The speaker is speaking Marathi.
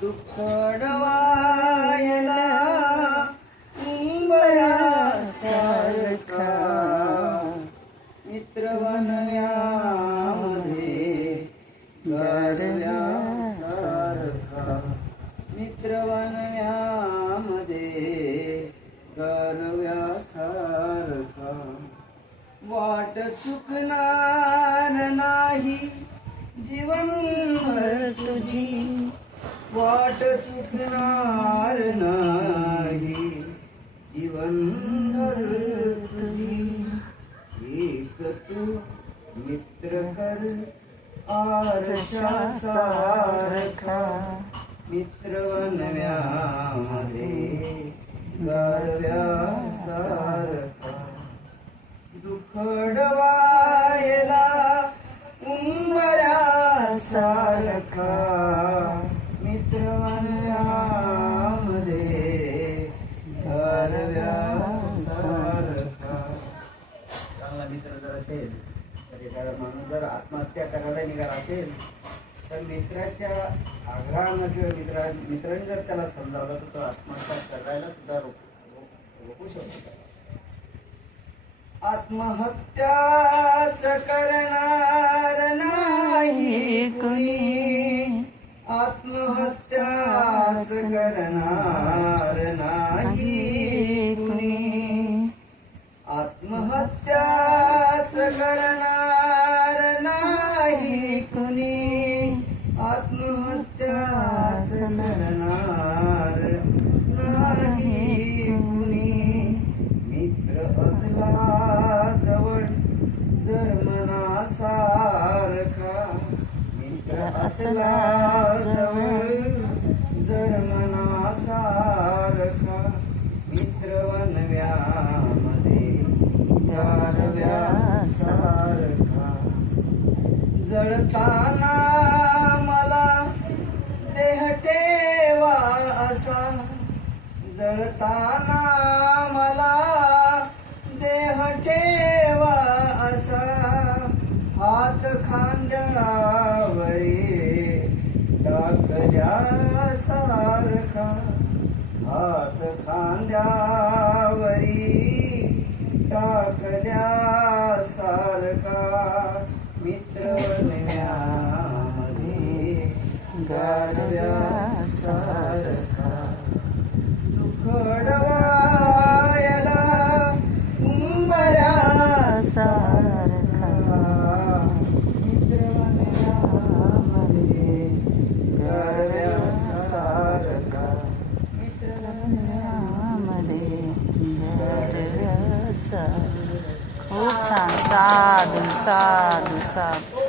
दुःख डवायला उंबऱ्यासारखा मित्र वनव्यामध्ये गारव्यासारखा मित्र वनव्यामध्ये गारव्यासारखा वाट चुकणार नाही जीवनभर तुझी वाट चुकणार नाही जीवनभर तुझी एक तू मित्र कर आरशासारखा मित्र वनव्यामध्ये गारव्यासारखा दुःख डवायला उंबऱ्यासारखा मित्र वनव्यामध्ये गारव्यासारखा. चांगला मित्र जर असेल तर एखादा माणूस जर आत्महत्या करायला निघाला असेल तर मित्राच्या आग्रहानं किंवा मित्रांनी जर त्याला समजावलं तर तो आत्महत्या करायला सुद्धा रोखू शकतो. आत्महत्याच करणार नाही कुणी आत्महत्याच करणार नाही कुणी आत्महत्याच करणार नाही कुणी आत्महत्याच करणार नाही कुणी मित्र असला जवळ जर मनासारखा मित्र असला जवळ जर मनासारखा मित्र वनव्यामध्ये गारव्यासारखा जळताना मला देह ठेवा असा जळताना मला देह ठेवा असा हात खांद्यावरी टाकल्यासारखा हात खांद्यावरी टाकल्यासारखा मित्र वनव्यामध्ये गारव्यासारखा दुःख डवायला उंबऱ्यासारखा मित्र वनव्यामध्ये गारव्यासारखा मित्र वनव्यामध्ये गारव्यासारखा. खूप छान. साधू साधू साधू.